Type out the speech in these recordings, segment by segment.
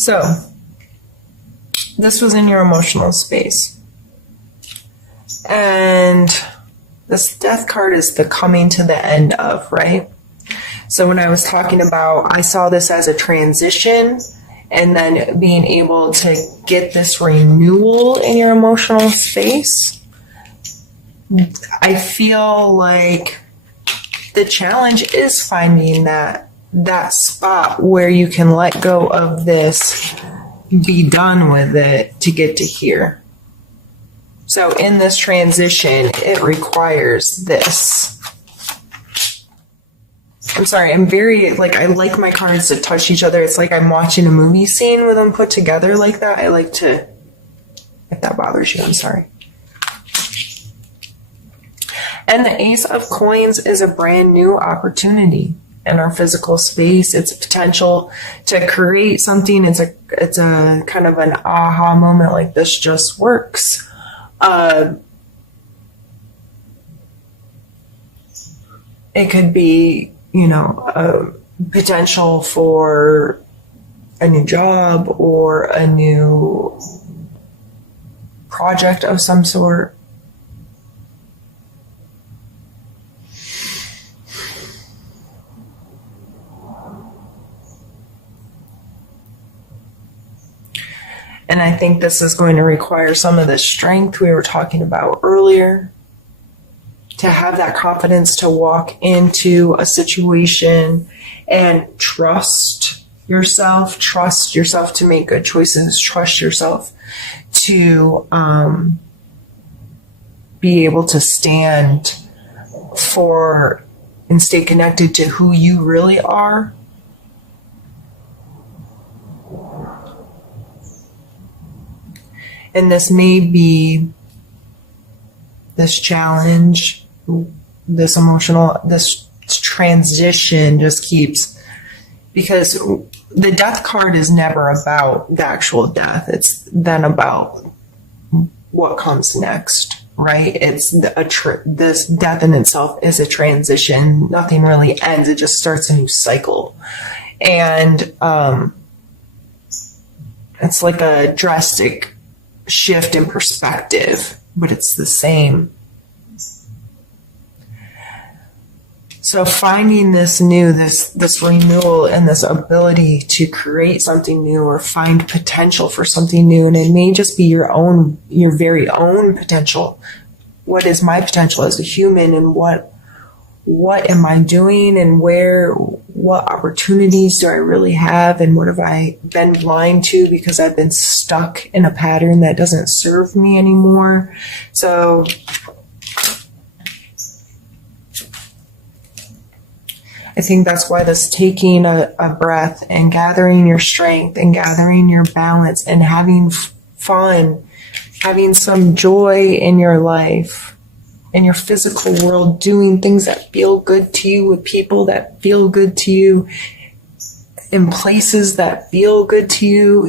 So, this was in your emotional space. And this death card is the coming to the end of, right? So when I was talking about, I saw this as a transition and then being able to get this renewal in your emotional space. I feel like the challenge is finding that spot where you can let go of this, be done with it to get to here. So in this transition, it requires this. I'm sorry, I'm very, I like my cards to touch each other. It's like I'm watching a movie scene with them put together like that. I like to, if that bothers you, I'm sorry. And the Ace of Coins is a brand new opportunity in our physical space. It's a potential to create something. It's a kind of an aha moment, like this just works. It could be, a potential for a new job or a new project of some sort. And I think this is going to require some of the strength we were talking about earlier, to have that confidence to walk into a situation and trust yourself to make good choices, trust yourself to be able to stand for and stay connected to who you really are. And this may be this challenge, this transition just keeps, because the death card is never about the actual death. It's then about what comes next, right? It's this death in itself is a transition. Nothing really ends. It just starts a new cycle. And it's like a drastic shift in perspective, but it's the same. So finding this new, this renewal and this ability to create something new or find potential for something new, and it may just be your very own potential. What is my potential as a human, and what am I doing, and what opportunities do I really have, and what have I been blind to because I've been stuck in a pattern that doesn't serve me anymore. So I think that's why this taking a breath and gathering your strength and gathering your balance and having fun, having some joy in your life, in your physical world, doing things that feel good to you with people that feel good to you, in places that feel good to you,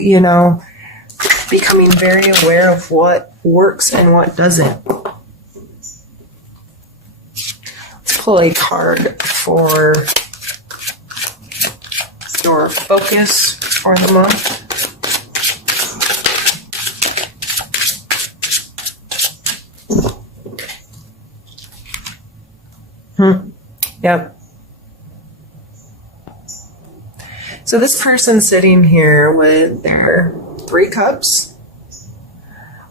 becoming very aware of what works and what doesn't. Let's pull a card for your focus for the month. Yep. So this person's sitting here with their 3 cups,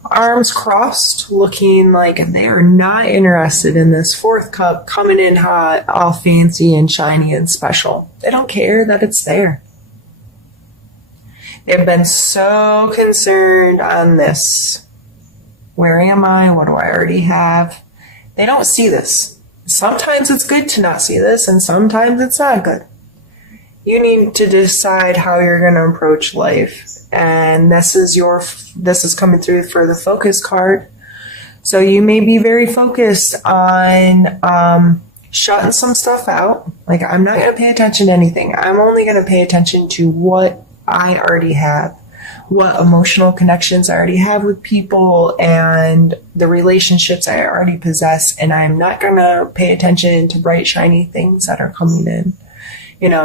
arms crossed, looking like they are not interested in this 4th cup coming in hot, all fancy and shiny and special. They don't care that it's there. They've been so concerned on this. Where am I? What do I already have? They don't see this. Sometimes it's good to not see this, and sometimes it's not good. You need to decide how you're going to approach life. And this is coming through for the focus card. So you may be very focused on shutting some stuff out. Like, I'm not going to pay attention to anything. I'm only going to pay attention to what I already have, what emotional connections I already have with people, and the relationships I already possess. And I'm not going to pay attention to bright, shiny things that are coming in,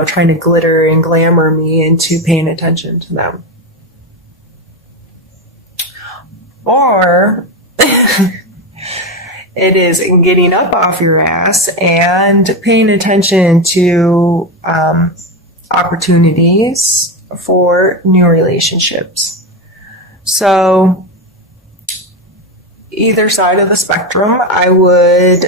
trying to glitter and glamour me into paying attention to them. Or it is getting up off your ass and paying attention to opportunities for new relationships. So either side of the spectrum, I would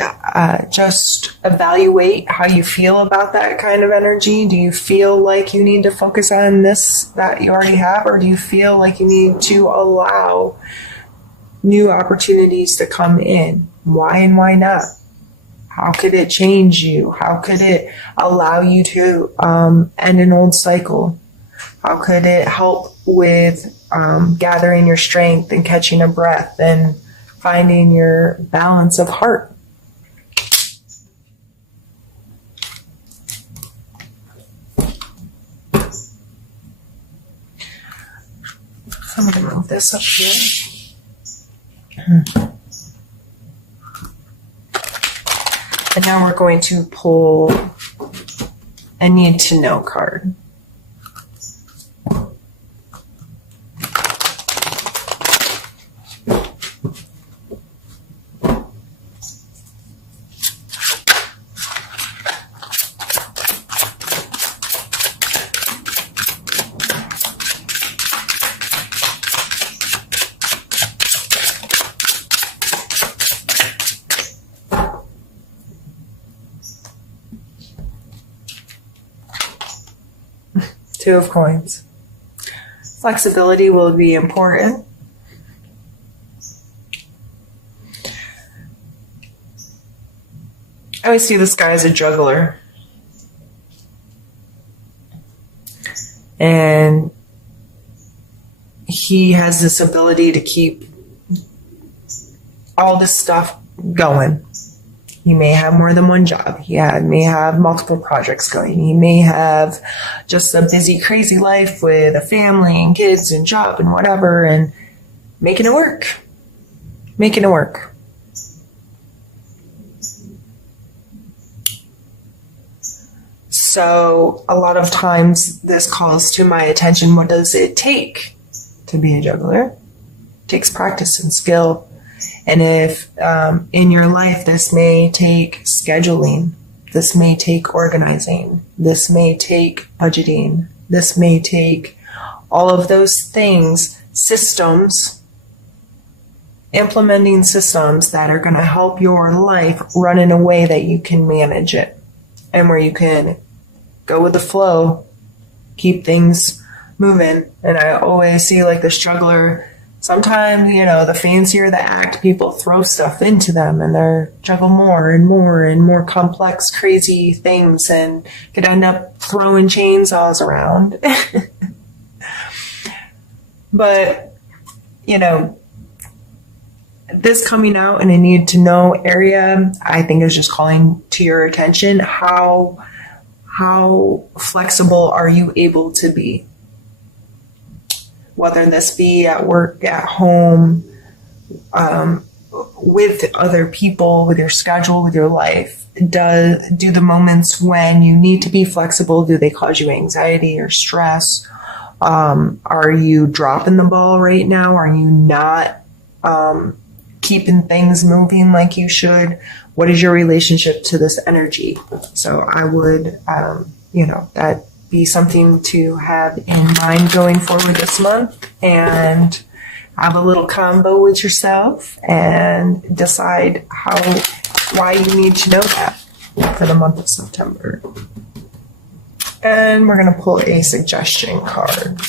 just evaluate how you feel about that kind of energy. Do you feel like you need to focus on this that you already have, or do you feel like you need to allow new opportunities to come in? Why and why not? How could it change you? How could it allow you to end an old cycle? How could it help with gathering your strength and catching a breath and finding your balance of heart? I'm going to move this up here. And now we're going to pull a need to know card. Two of coins. Flexibility will be important. I always see this guy as a juggler. And he has this ability to keep all this stuff going. He may have more than one job. He may have multiple projects going. He may have just a busy, crazy life with a family and kids and job and whatever, and making it work. Making it work. So a lot of times this calls to my attention, what does it take to be a juggler? It takes practice and skill. And if in your life this may take scheduling, this may take organizing, this may take budgeting, this may take all of those things, systems, implementing systems that are going to help your life run in a way that you can manage it and where you can go with the flow, keep things moving. And I always see like the struggler. Sometimes, the fancier the act, people throw stuff into them and they're juggle more and more and more complex, crazy things and could end up throwing chainsaws around. But, this coming out in a need to know area, I think is just calling to your attention. How flexible are you able to be? Whether this be at work, at home, with other people, with your schedule, with your life. Do the moments when you need to be flexible, do they cause you anxiety or stress? Are you dropping the ball right now? Are you not keeping things moving like you should? What is your relationship to this energy? So I would, that be something to have in mind going forward this month, and have a little combo with yourself and decide why you need to know that for the month of September. And we're going to pull a suggestion card.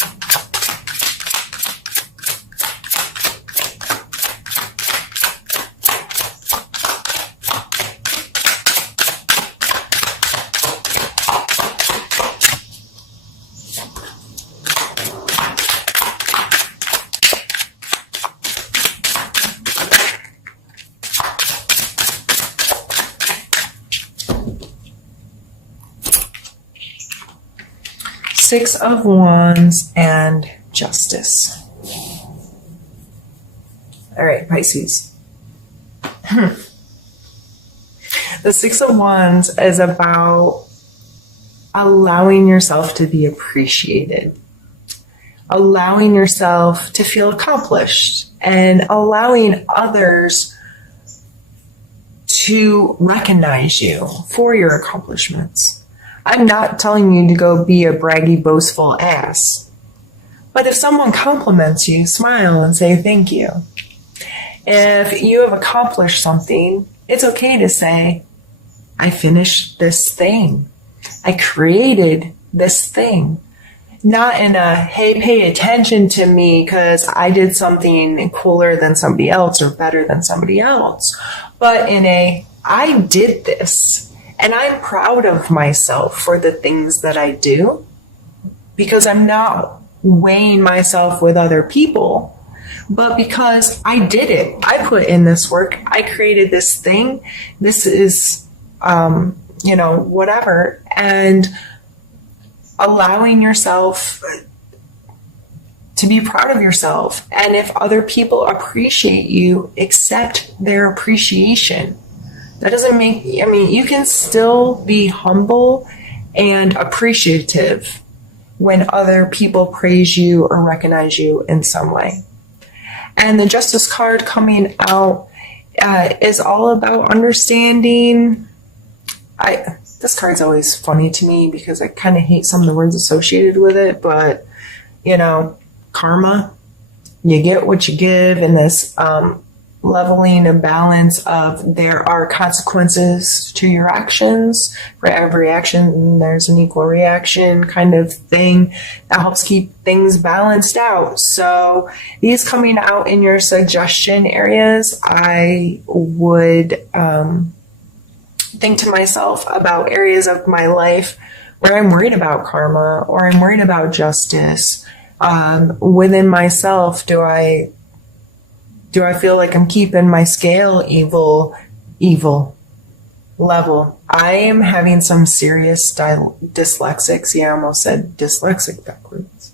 Six of Wands and Justice. All right, Pisces. The Six of Wands is about allowing yourself to be appreciated. allowing yourself to feel accomplished and allowing others to recognize you for your accomplishments. I'm not telling you to go be a braggy, boastful ass. But if someone compliments you, smile and say thank you. If you have accomplished something, it's okay to say, I finished this thing. I created this thing. Not in a, hey, pay attention to me because I did something cooler than somebody else or better than somebody else. But in a, I did this and I'm proud of myself for the things that I do because I'm not weighing myself with other people, but because I did it. I put in this work. I created this thing. This is, whatever. And allowing yourself to be proud of yourself. And if other people appreciate you, accept their appreciation. That doesn't make, you can still be humble and appreciative when other people praise you or recognize you in some way. And the Justice card coming out is all about understanding. This card's always funny to me because I kind of hate some of the words associated with it, but, karma, you get what you give in this leveling and balance of there are consequences to your actions. For every action, there's an equal reaction kind of thing that helps keep things balanced out. So these coming out in your suggestion areas, I would think to myself about areas of my life where I'm worried about karma or I'm worried about justice. Within myself, do I feel like I'm keeping my scale evil level? I am having some serious dyslexics. Yeah, I almost said dyslexic backwards.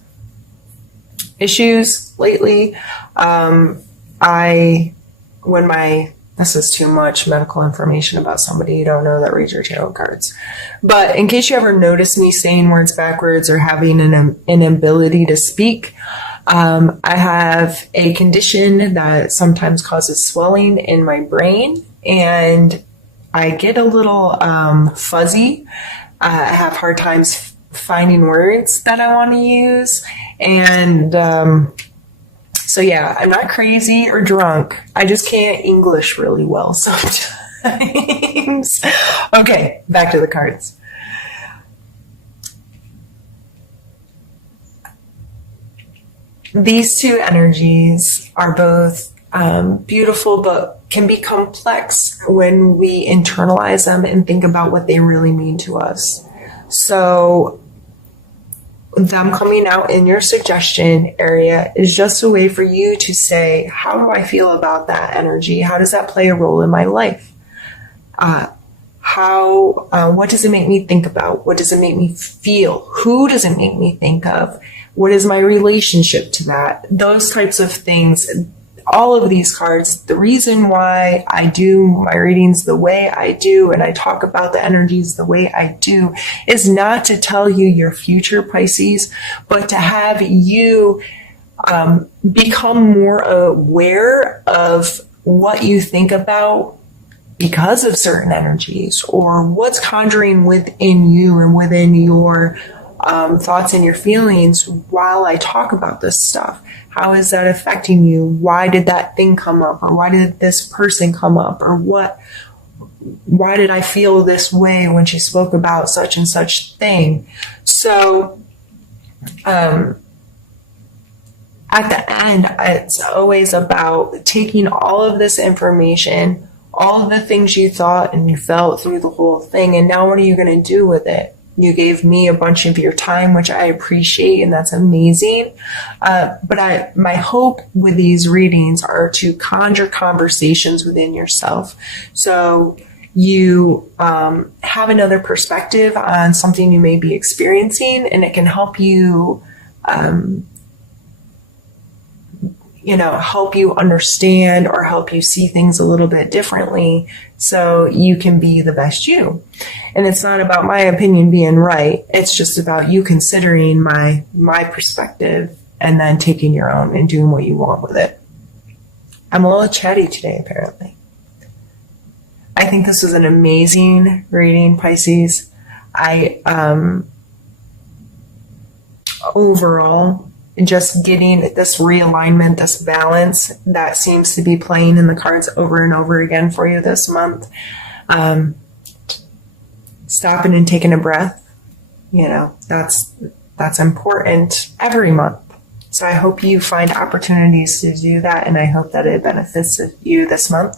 Issues lately. This is too much medical information about somebody you don't know that reads your tarot cards. But in case you ever notice me saying words backwards or having an inability to speak, I have a condition that sometimes causes swelling in my brain, and I get a little fuzzy. I have hard times finding words that I want to use, and so yeah, I'm not crazy or drunk. I just can't English really well sometimes. Okay, back to the cards. These two energies are both beautiful, but can be complex when we internalize them and think about what they really mean to us. So them coming out in your suggestion area is just a way for you to say, how do I feel about that energy? How does that play a role in my life? What does it make me think about? What does it make me feel? Who does it make me think of? What is my relationship to that? Those types of things. All of these cards, the reason why I do my readings the way I do and I talk about the energies the way I do is not to tell you your future, Pisces, but to have you become more aware of what you think about because of certain energies or what's conjuring within you and within your thoughts and your feelings while I talk about this stuff. How is that affecting you? Why did that thing come up? Or why did this person come up? Or why did I feel this way when she spoke about such and such thing? So, at the end, it's always about taking all of this information, all of the things you thought and you felt through the whole thing, and now what are you going to do with it? You gave me a bunch of your time, which I appreciate, and that's amazing. But my hope with these readings are to conjure conversations within yourself. So you have another perspective on something you may be experiencing, and it can help you, help you understand or help you see things a little bit differently so you can be the best you. And it's not about my opinion being right. It's just about you considering my perspective and then taking your own and doing what you want with it. I'm a little chatty today, apparently. I think this was an amazing reading, Pisces. Overall, just getting this realignment, this balance that seems to be playing in the cards over and over again for you this month. Stopping and taking a breath, that's important every month. So I hope you find opportunities to do that, and I hope that it benefits you this month.